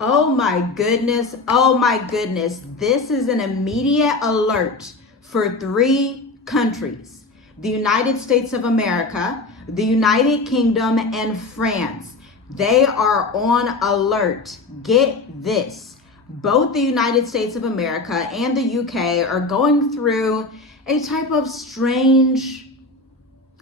Oh my goodness. Oh my goodness. This is an immediate alert for three countries: the United States of America, the United Kingdom, and France. They are on alert. Get this. Both the United States of America and the UK are going through a type of strange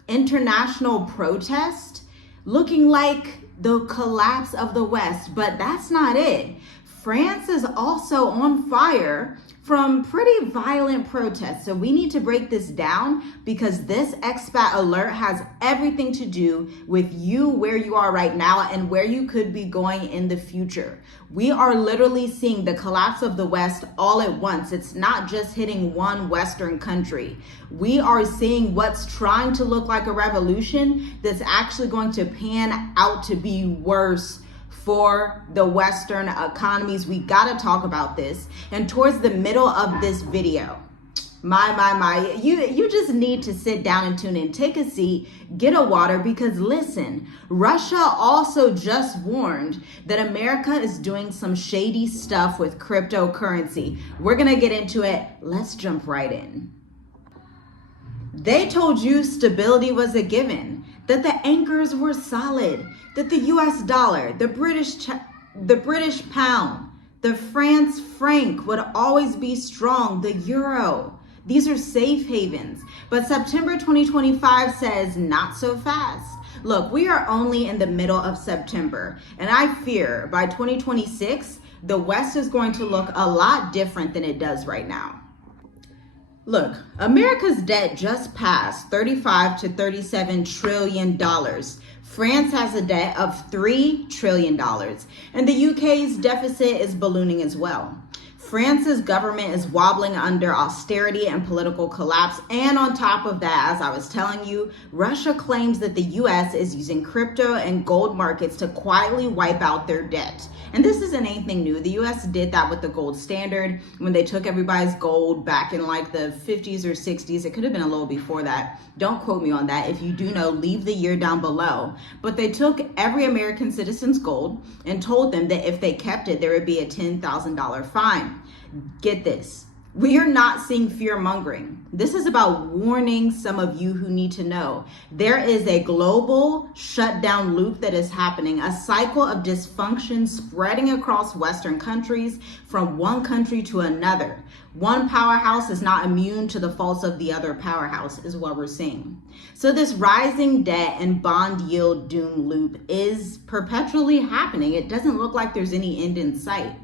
international protest, looking like the collapse of the West, but that's not it. France is also on fire from pretty violent protests. So we need to break this down because this expat alert has everything to do with you, where you are right now and where you could be going in the future. We are literally seeing the collapse of the West all at once. It's not just hitting one Western country. We are seeing what's trying to look like a revolution that's actually going to pan out to be worse for the Western economies. We gotta talk about this. And towards the middle of this video, you just need to sit down and tune in, take a seat, get a water, because listen, Russia also just warned that America is doing some shady stuff with cryptocurrency. We're gonna get into it. Let's jump right in. They told you stability was a given, that the anchors were solid, that the US dollar, the British pound, the France franc would always be strong, the euro. These are safe havens. But September 2025 says not so fast. Look, we are only in the middle of September, and I fear by 2026, the West is going to look a lot different than it does right now. Look, America's debt just passed $35 to $37 trillion. France has a debt of $3 trillion, and the UK's deficit is ballooning as well. France's government is wobbling under austerity and political collapse. And on top of that, as I was telling you, Russia claims that the US is using crypto and gold markets to quietly wipe out their debt. And this isn't anything new. The US did that with the gold standard when they took everybody's gold back in like the 50s or 60s. It could have been a little before that. Don't quote me on that. If you do know, leave the year down below. But they took every American citizen's gold and told them that if they kept it, there would be a $10,000 fine. Get this. We are not seeing fear mongering. This is about warning some of you who need to know. There is a global shutdown loop that is happening, a cycle of dysfunction spreading across Western countries from one country to another. One powerhouse is not immune to the faults of the other powerhouse, is what we're seeing. So this rising debt and bond yield doom loop is perpetually happening. It doesn't look like there's any end in sight.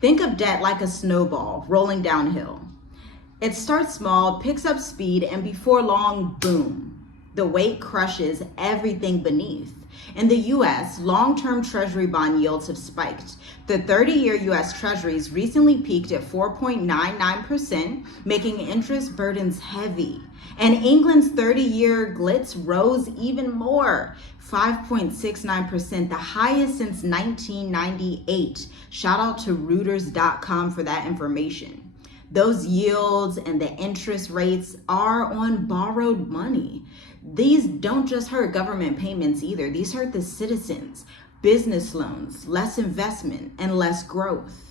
Think of debt like a snowball rolling downhill. It starts small, picks up speed, and before long, boom, the weight crushes everything beneath. In the US, long-term treasury bond yields have spiked. The 30-year US treasuries recently peaked at 4.99%, making interest burdens heavy. And England's 30-year glitz rose even more, 5.69%, the highest since 1998. Shout out to Reuters.com for that information. Those yields and the interest rates are on borrowed money. These don't just hurt government payments either. These hurt the citizens, business loans, less investment, and less growth.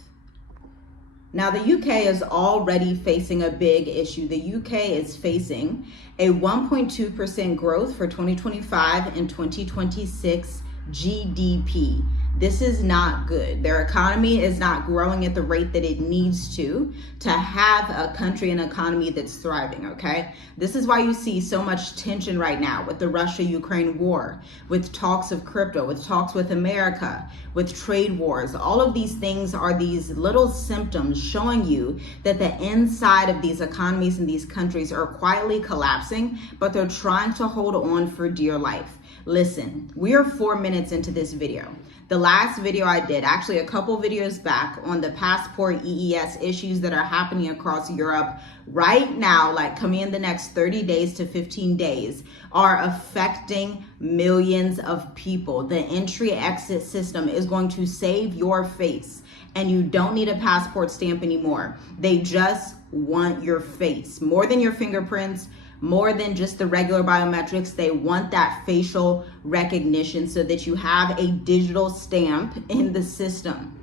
Now, the UK is already facing a big issue. The UK is facing a 1.2% growth for 2025 and 2026 GDP. This is not good. Their economy is not growing at the rate that it needs to have a country and economy that's thriving, okay? This is why you see so much tension right now with the Russia-Ukraine war, with talks of crypto, with talks with America, with trade wars. All of these things are these little symptoms showing you that the inside of these economies and these countries are quietly collapsing, but they're trying to hold on for dear life. Listen, we are 4 minutes into this video. The last video I did, actually a couple videos back, on the passport EES issues that are happening across Europe right now, like coming in the next 30 days to 15 days, are affecting millions of people. The entry-exit system is going to save your face, and you don't need a passport stamp anymore. They just want your face, more than your fingerprints, more than just the regular biometrics. They want that facial recognition so that you have a digital stamp in the system.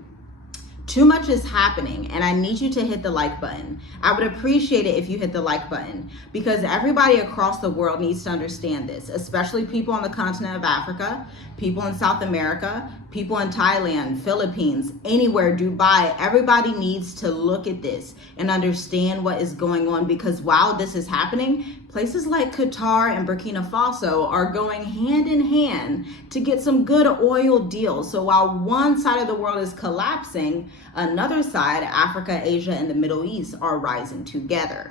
Too much is happening, and I need you to hit the like button. I would appreciate it if you hit the like button, because everybody across the world needs to understand this, especially people on the continent of Africa, people in South America, people in Thailand, Philippines, anywhere, Dubai. Everybody needs to look at this and understand what is going on, because while this is happening, places like Qatar and Burkina Faso are going hand in hand to get some good oil deals. So while one side of the world is collapsing, another side, Africa, Asia, and the Middle East, are rising together.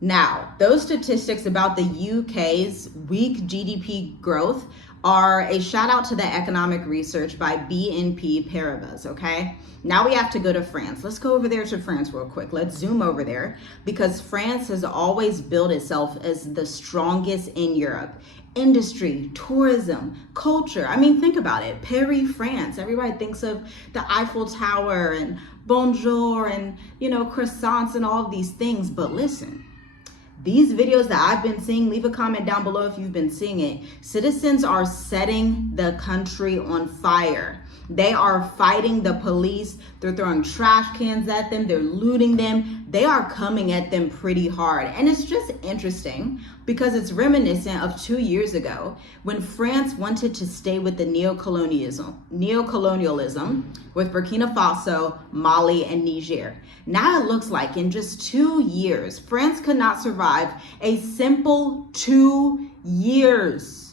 Now, those statistics about the UK's weak GDP growth are a shout out to the economic research by BNP Paribas, okay? Now we have to go to France. Let's go over there to France real quick. Let's zoom over there, because France has always built itself as the strongest in Europe. Industry, tourism, culture. I mean, think about it. Paris, France. Everybody thinks of the Eiffel Tower and bonjour and, croissants and all of these things. But listen, these videos that I've been seeing, leave a comment down below if you've been seeing it. Citizens are setting the country on fire. They are fighting the police. They're throwing trash cans at them. They're looting them. They are coming at them pretty hard. And it's just interesting because it's reminiscent of 2 years ago when France wanted to stay with the neocolonialism with Burkina Faso, Mali, and Niger. Now it looks like in just 2 years, France could not survive a simple 2 years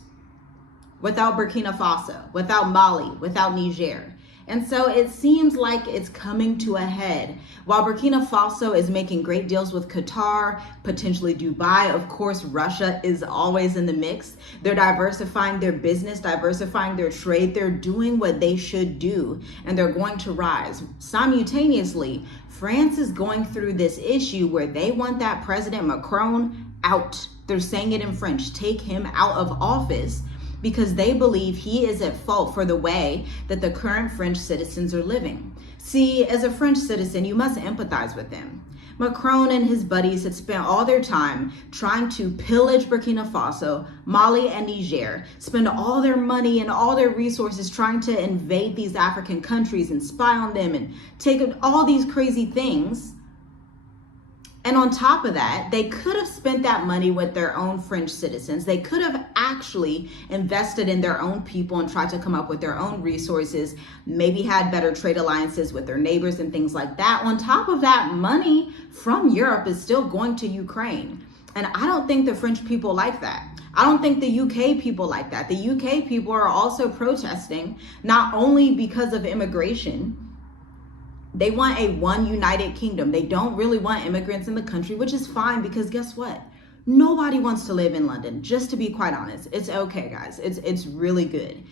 without Burkina Faso, without Mali, without Niger. And so it seems like it's coming to a head. While Burkina Faso is making great deals with Qatar, potentially Dubai, of course, Russia is always in the mix. They're diversifying their business, diversifying their trade. They're doing what they should do, and they're going to rise. Simultaneously, France is going through this issue where they want that President Macron out. They're saying it in French, take him out of office, because they believe he is at fault for the way that the current French citizens are living. See, as a French citizen, you must empathize with them. Macron and his buddies had spent all their time trying to pillage Burkina Faso, Mali, and Niger, spend all their money and all their resources trying to invade these African countries and spy on them and take all these crazy things. And on top of that, they could have spent that money with their own French citizens. They could have actually invested in their own people and tried to come up with their own resources, maybe had better trade alliances with their neighbors and things like that. On top of that, money from Europe is still going to Ukraine. And I don't think the French people like that. I don't think the UK people like that. The UK people are also protesting, not only because of immigration. They want a one united kingdom. They don't really want immigrants in the country, which is fine, because guess what? Nobody wants to live in London, just to be quite honest. It's okay, guys. It's really good.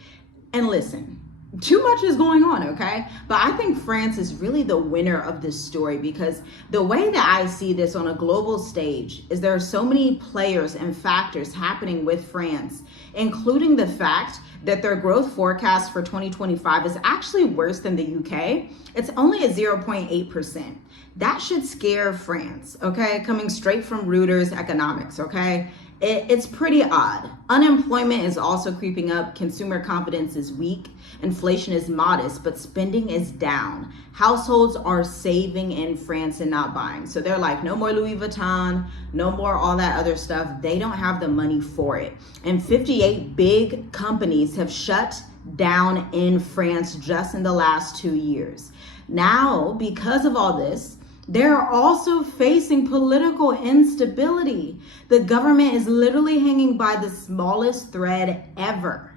And listen, too much is going on, okay? But I think France is really the winner of this story, because the way that I see this on a global stage is there are so many players and factors happening with France, including the fact that their growth forecast for 2025 is actually worse than the UK. It's only at 0.8%. That should scare France, okay? Coming straight from Reuters Economics, okay? It's pretty odd. Unemployment is also creeping up. Consumer confidence is weak. Inflation is modest, but spending is down. Households are saving in France and not buying. So they're like, no more Louis Vuitton, no more all that other stuff. They don't have the money for it. And 58 big companies have shut down in France just in the last 2 years. Now, because of all this, they're also facing political instability. The government is literally hanging by the smallest thread ever.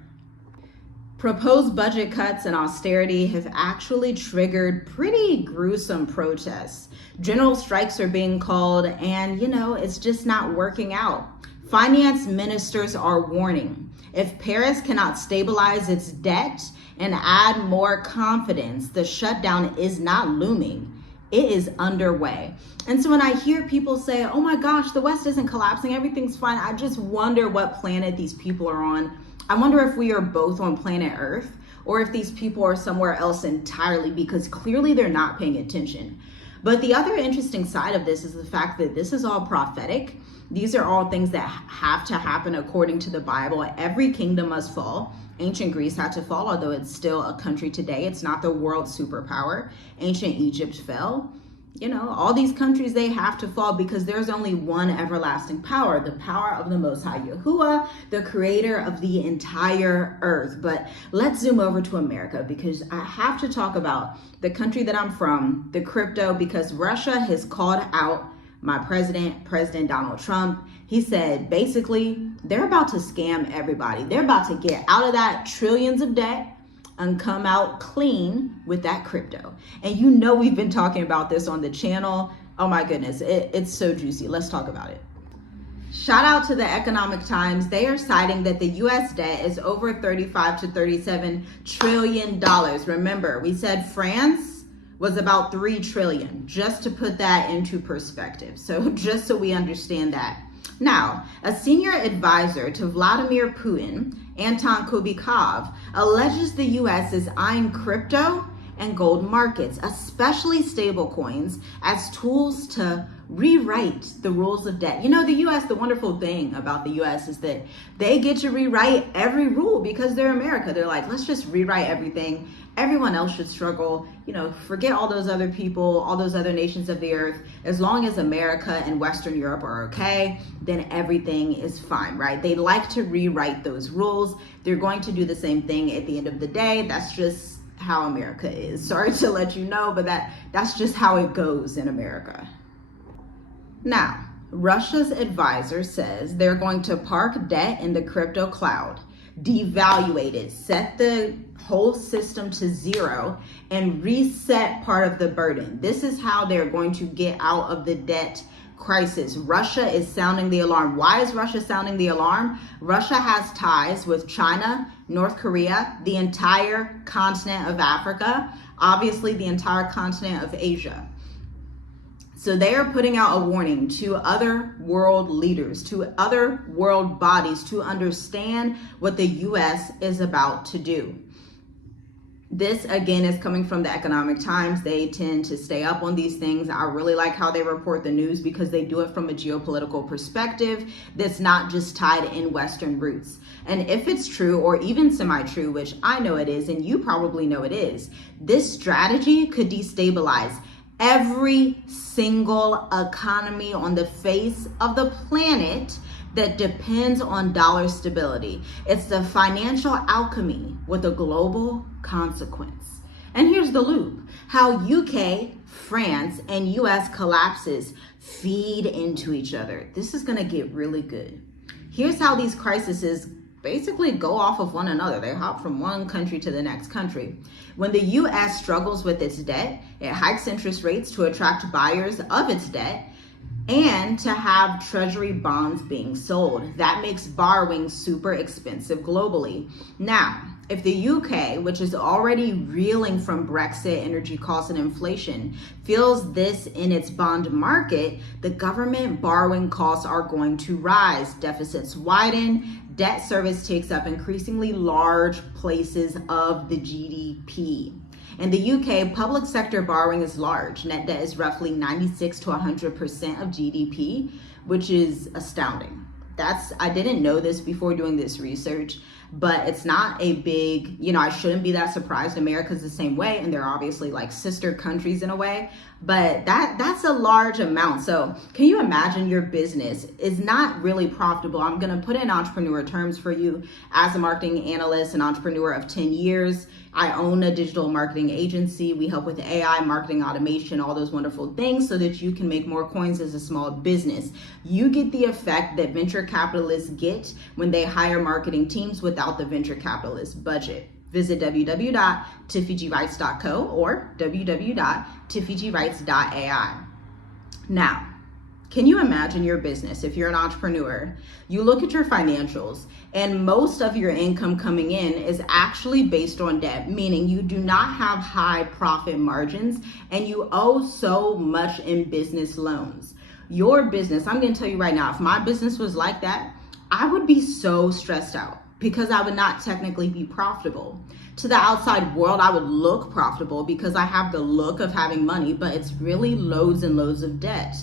Proposed budget cuts and austerity have actually triggered pretty gruesome protests. General strikes are being called, and it's just not working out. Finance ministers are warning, if Paris cannot stabilize its debt and add more confidence, the shutdown is not looming. It is underway. And so when I hear people say, oh my gosh, the West isn't collapsing, everything's fine, I just wonder what planet these people are on. I wonder if we are both on planet Earth, or if these people are somewhere else entirely, because clearly they're not paying attention. But the other interesting side of this is the fact that this is all prophetic. These are all things that have to happen according to the Bible. Every kingdom must fall. Ancient Greece had to fall, although it's still a country today. It's not the world superpower. Ancient Egypt fell. All these countries, they have to fall because there's only one everlasting power, the power of the Most High Yahuwah, the creator of the entire earth. But let's zoom over to America because I have to talk about the country that I'm from, the crypto, because Russia has called out my President Donald Trump. He said, basically, they're about to scam everybody. They're about to get out of that trillions of debt and come out clean with that crypto. And we've been talking about this on the channel. Oh my goodness, it's so juicy. Let's talk about it. Shout out to the Economic Times. They are citing that the US debt is over $35 to $37 trillion. Remember, we said France was about 3 trillion, just to put that into perspective. So just so we understand that. Now, a senior advisor to Vladimir Putin, Anton Kubikov, alleges the U.S. is eyeing crypto and gold markets, especially stablecoins, as tools to rewrite the rules of debt. The U.S., the wonderful thing about the U.S. is that they get to rewrite every rule because they're America. They're like, let's just rewrite everything. Everyone else should struggle. Forget all those other people, all those other nations of the earth. As long as America and Western Europe are okay, then everything is fine, right? They like to rewrite those rules. They're going to do the same thing at the end of the day. That's just how America is. Sorry to let you know, but that's just how it goes in America. Now, Russia's advisor says they're going to park debt in the crypto cloud, devaluate it, set the whole system to zero, and reset part of the burden. This is how they're going to get out of the debt crisis. Russia is sounding the alarm. Why is Russia sounding the alarm? Russia has ties with China, North Korea, the entire continent of Africa, obviously the entire continent of Asia. So they are putting out a warning to other world leaders, to other world bodies to understand what the U.S. is about to do. This, again, is coming from the Economic Times. They tend to stay up on these things. I really like how they report the news because they do it from a geopolitical perspective that's not just tied in Western roots. And if it's true or even semi-true, which I know it is, and you probably know it is, this strategy could destabilize every single economy on the face of the planet that depends on dollar stability. It's the financial alchemy with a global consequence. And here's the loop: how UK, France, and US collapses feed into each other. This is gonna get really good. Here's how these crises basically go off of one another. They hop from one country to the next country. When the US struggles with its debt, it hikes interest rates to attract buyers of its debt and to have treasury bonds being sold. That makes borrowing super expensive globally. Now, if the UK, which is already reeling from Brexit, energy costs, and inflation, feels this in its bond market, the government borrowing costs are going to rise. Deficits widen, debt service takes up increasingly large places of the GDP. In the UK, public sector borrowing is large. Net debt is roughly 96 to 100% of GDP, which is astounding. I didn't know this before doing this research, but it's not a big, I shouldn't be that surprised. America's the same way, and they're obviously like sister countries in a way, but that's a large amount. So can you imagine your business is not really profitable? I'm gonna put in entrepreneur terms for you. As a marketing analyst and entrepreneur of 10 years, I own a digital marketing agency. We help with AI, marketing automation, all those wonderful things so that you can make more coins as a small business. You get the effect that venture capitalists get when they hire marketing teams without the venture capitalist budget. Visit www.tiffygrights.co or www.tiffygrights.ai. Now, can you imagine your business if you're an entrepreneur? You look at your financials and most of your income coming in is actually based on debt, meaning you do not have high profit margins and you owe so much in business loans. Your business, I'm going to tell you right now, if my business was like that, I would be so stressed out because I would not technically be profitable. To the outside world, I would look profitable because I have the look of having money, but it's really loads and loads of debt.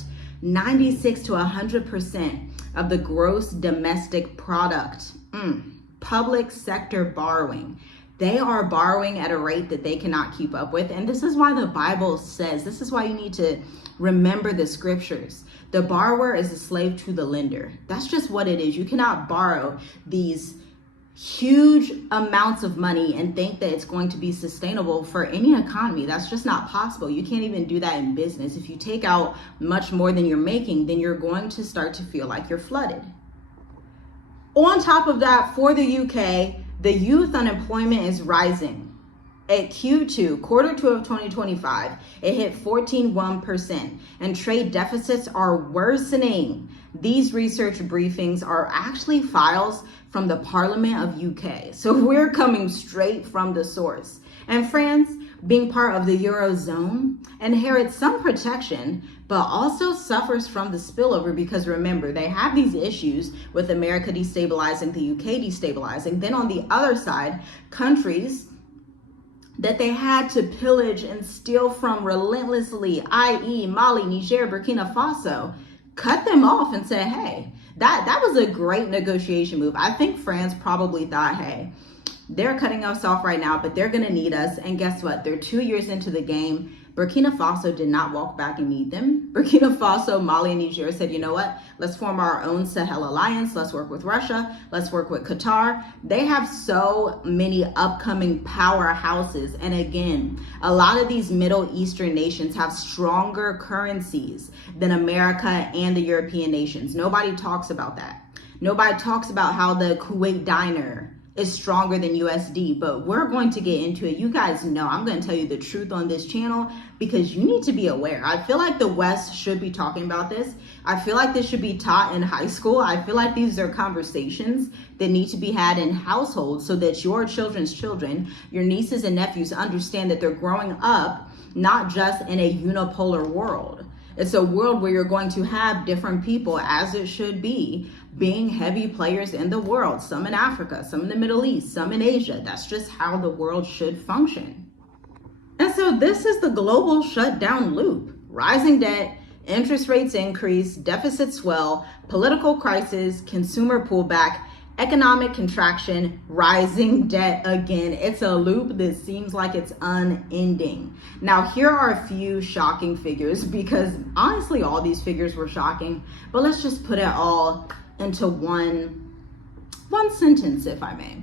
96 to 100% of the gross domestic product. public sector borrowing. They are borrowing at a rate that they cannot keep up with. And this is why the Bible says, this is why you need to remember the scriptures. The borrower is a slave to the lender. That's just what it is. You cannot borrow these huge amounts of money and think that it's going to be sustainable for any economy. That's just not possible. You can't even do that in business. If you take out much more than you're making, then you're going to start to feel like you're flooded. On top of that, for the UK, the youth unemployment is rising. At Q2, quarter two of 2025, it hit 14.1%, and trade deficits are worsening. These research briefings are actually files from the Parliament of UK. So we're coming straight from the source. And France, being part of the Eurozone, inherits some protection, but also suffers from the spillover because remember, they have these issues with America destabilizing, the UK destabilizing. Then on the other side, countries that they had to pillage and steal from relentlessly, i.e. Mali, Niger, Burkina Faso, cut them off and said, hey, that was a great negotiation move. I think France probably thought, hey, they're cutting us off right now, but they're gonna need us. And guess what? They're 2 years into the game. Burkina Faso did not walk back and need them. Burkina Faso, Mali, and Niger said, you know what? Let's form our own Sahel alliance. Let's work with Russia. Let's work with Qatar. They have so many upcoming powerhouses. And again, a lot of these Middle Eastern nations have stronger currencies than America and the European nations. Nobody talks about that. Nobody talks about how the Kuwait dinar is stronger than USD, but we're going to get into it. You guys know I'm going to tell you the truth on this channel because you need to be aware. I feel like the West should be talking about this. I feel like this should be taught in high school. I feel like these are conversations that need to be had in households so that your children's children, your nieces and nephews understand that they're growing up not just in a unipolar world. It's a world where you're going to have different people, as it should be, being heavy players in the world, some in Africa, some in the Middle East, some in Asia. That's just how the world should function. And so this is the global shutdown loop. Rising debt, interest rates increase, deficits swell, political crisis, consumer pullback, economic contraction, rising debt again. It's a loop that seems like it's unending. Now, here are a few shocking figures because honestly, all these figures were shocking, but let's just put it all into one sentence, if I may.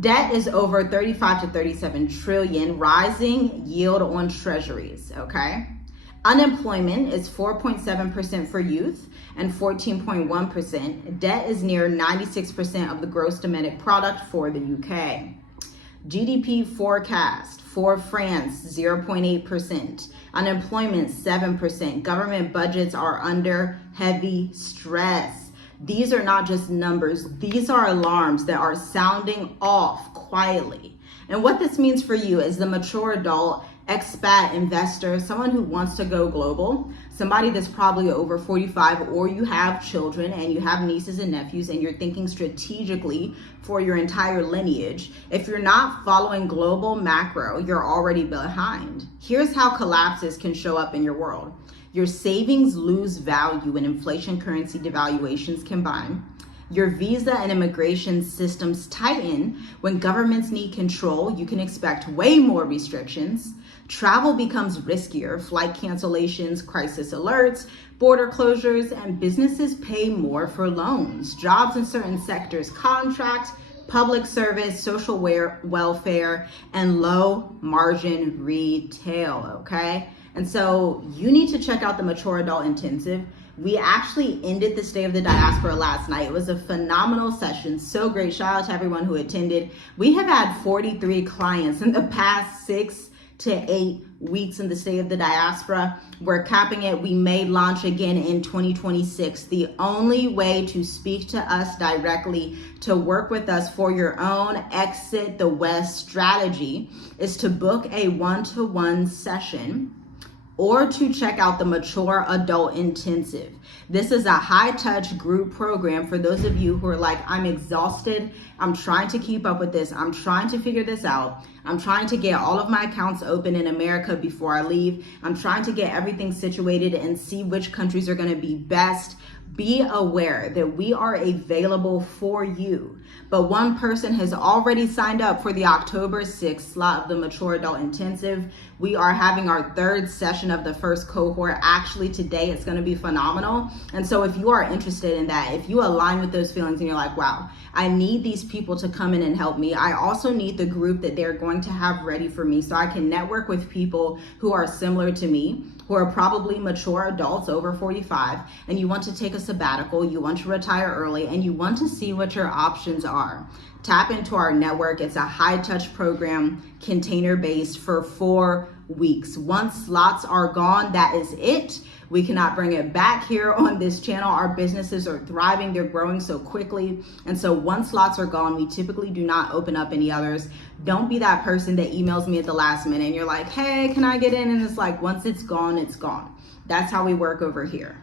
Debt is over 35 to 37 trillion, rising yield on treasuries, okay? Unemployment is 4.7% for youth and 14.1%. Debt is near 96% of the gross domestic product for the UK. GDP forecast for France, 0.8%. Unemployment, 7%. Government budgets are under heavy stress. These are not just numbers. These are alarms that are sounding off quietly. And what this means for you as the mature adult, expat investor, someone who wants to go global, somebody that's probably over 45, or you have children and you have nieces and nephews and you're thinking strategically for your entire lineage. If you're not following global macro, you're already behind. Here's how collapses can show up in your world. Your savings lose value when inflation currency devaluations combine. Your visa and immigration systems tighten. When governments need control, you can expect way more restrictions. Travel becomes riskier, flight cancellations, crisis alerts, border closures, and businesses pay more for loans. Jobs in certain sectors contract, public service, social welfare, and low margin retail, okay? And so you need to check out the Mature Adult Intensive. We actually ended the State of the Diaspora last night. It was a phenomenal session, so great. Shout out to everyone who attended. We have had 43 clients in the past 6 to 8 weeks in the State of the Diaspora. We're capping it. We may launch again in 2026. The only way to speak to us directly, to work with us for your own exit the West strategy, is to book a one-to-one session or to check out the Mature Adult Intensive. This is a high-touch group program for those of you who are like, I'm exhausted, I'm trying to keep up with this, I'm trying to figure this out, I'm trying to get all of my accounts open in America before I leave, I'm trying to get everything situated and see which countries are gonna be best. Be aware that we are available for you. but one person has already signed up for the October 6th slot of the Mature Adult Intensive. We are having our third session of the first cohort. Actually, today it's going to be phenomenal. And so if you are interested in that, if you align with those feelings and you're like, wow, I need these people to come in and help me. I also need the group that they're going to have ready for me so I can network with people who are similar to me, who are probably mature adults over 45, and you want to take a sabbatical, you want to retire early, and you want to see what your options are. Tap into our network. It's a high-touch program, container-based, for 4 weeks. Once slots are gone, that is it. We cannot bring it back here on this channel. Our businesses are thriving. They're growing so quickly. And so once slots are gone, we typically do not open up any others. Don't be that person that emails me at the last minute and you're like, hey, can I get in? And it's like, once it's gone, it's gone. That's how we work over here.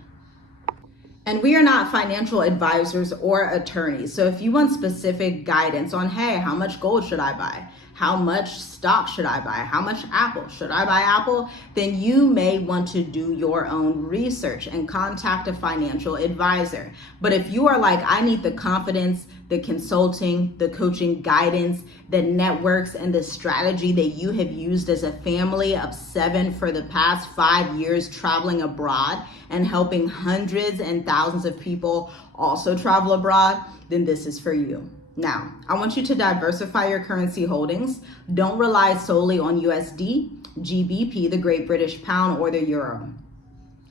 And we are not financial advisors or attorneys. So if you want specific guidance on, hey, how much gold should I buy? How much stock should I buy? How much Apple? Should I buy Apple? Then you may want to do your own research and contact a financial advisor. But if you are like, I need the confidence, the consulting, the coaching guidance, the networks, and the strategy that you have used as a family of 7 for the past 5 years traveling abroad and helping hundreds and thousands of people also travel abroad, then this is for you. Now, I want you to diversify your currency holdings. Don't rely solely on USD, GBP, the Great British Pound, or the Euro.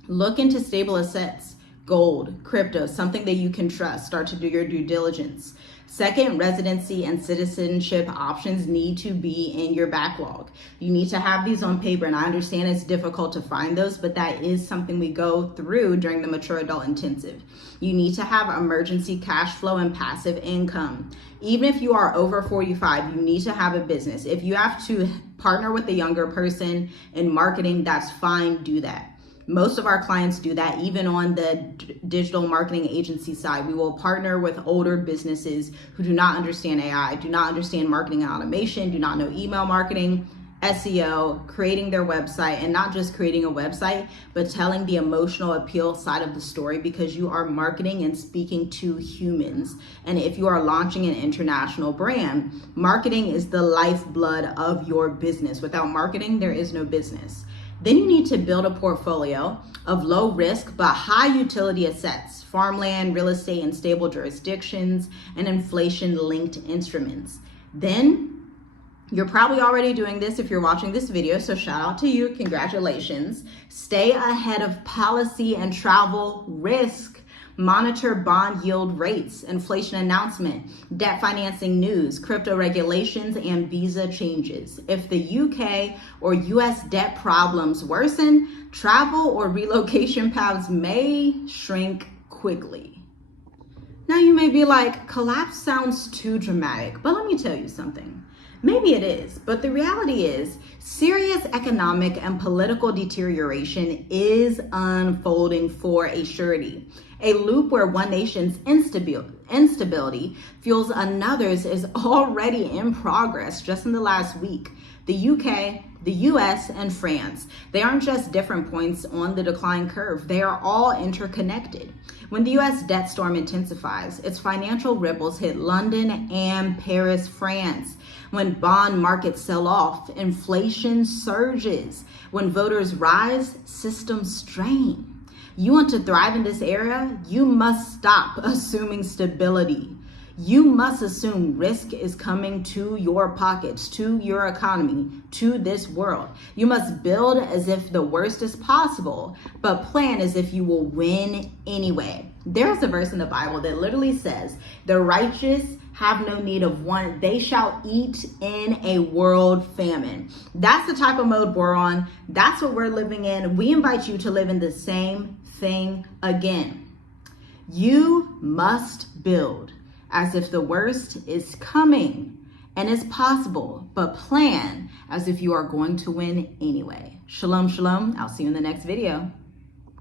Look into stable assets, gold, crypto, something that you can trust. Start to do your due diligence. Second, residency and citizenship options need to be in your backlog. You need to have these on paper, and I understand it's difficult to find those, but that is something we go through during the Mature Adult Intensive. You need to have emergency cash flow and passive income. Even if you are over 45, you need to have a business. If you have to partner with a younger person in marketing, that's fine, do that. Most of our clients do that. Even on the digital marketing agency side, we will partner with older businesses who do not understand AI, do not understand marketing and automation, do not know email marketing, SEO, creating their website, and not just creating a website, but telling the emotional appeal side of the story, because you are marketing and speaking to humans. And if you are launching an international brand, marketing is the lifeblood of your business. Without marketing, there is no business. Then you need to build a portfolio of low risk but high utility assets, farmland, real estate in stable jurisdictions, and inflation linked instruments. Then you're probably already doing this if you're watching this video, so shout out to you, congratulations. Stay ahead of policy and travel risk. Monitor bond yield rates, inflation announcement, debt financing news, crypto regulations, and visa changes. If the UK or US debt problems worsen, travel or relocation paths may shrink quickly. Now you may be like, collapse sounds too dramatic, but let me tell you something. Maybe it is, but the reality is serious economic and political deterioration is unfolding for a surety. A loop where one nation's instability fuels another's is already in progress just in the last week. The UK, the US, and France, they aren't just different points on the decline curve. They are all interconnected. When the US debt storm intensifies, its financial ripples hit London and Paris, France. When bond markets sell off, inflation surges. When voters rise, systems strain. You want to thrive in this era? You must stop assuming stability. You must assume risk is coming to your pockets, to your economy, to this world. You must build as if the worst is possible, but plan as if you will win anyway. There's a verse in the Bible that literally says, the righteous have no need of want, they shall eat in a world famine. That's the type of mode we're on. That's what we're living in. We invite you to live in the same thing again. You must build as if the worst is coming and is possible, but plan as if you are going to win anyway. Shalom, shalom. I'll see you in the next video.